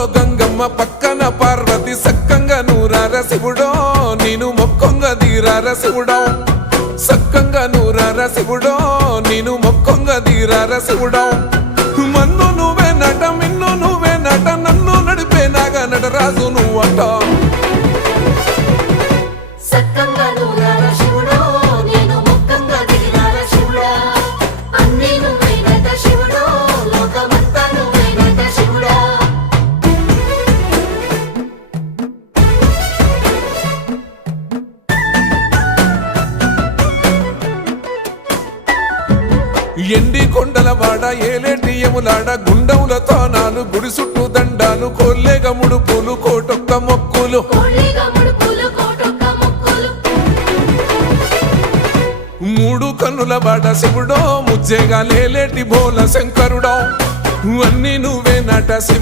పక్కూర్లో గంగమ్మ పక్కన పార్వతి సక్కంగా నూరార శివుడో నేను మొక్కొంగ దీరార శివుడో సక్కంగా నూరార శివుడో నేను మొక్కొంగ దీరార శివుడో మన్ను నువ్వే నట మిన్ను నువ్వే నట నన్ను నడిపే నాగా నటరాజు నువ్వట సక్కంగా నూరార శివుడో నేను మొక్కంగా దిగిరార శివుడా అన్నీ నువ్వేనట శివుడో లోకమంతా నువ్వేనట శివుడా ఎండి కొండలవాడ ఏలేటి యములాడ గుండములతో నాలు గుడి చుట్టూ దండాలు కొల్లేగ ముడుపులు కోటొక్క మొక్కులు కోళ్ళిగా ముడుపులు కోటొక్క మొక్కులు మూడు కన్నుల బాట శివుడో ముజ్జేగా లేలేటి బోల శంకరుడో అన్నీ నువ్వే నట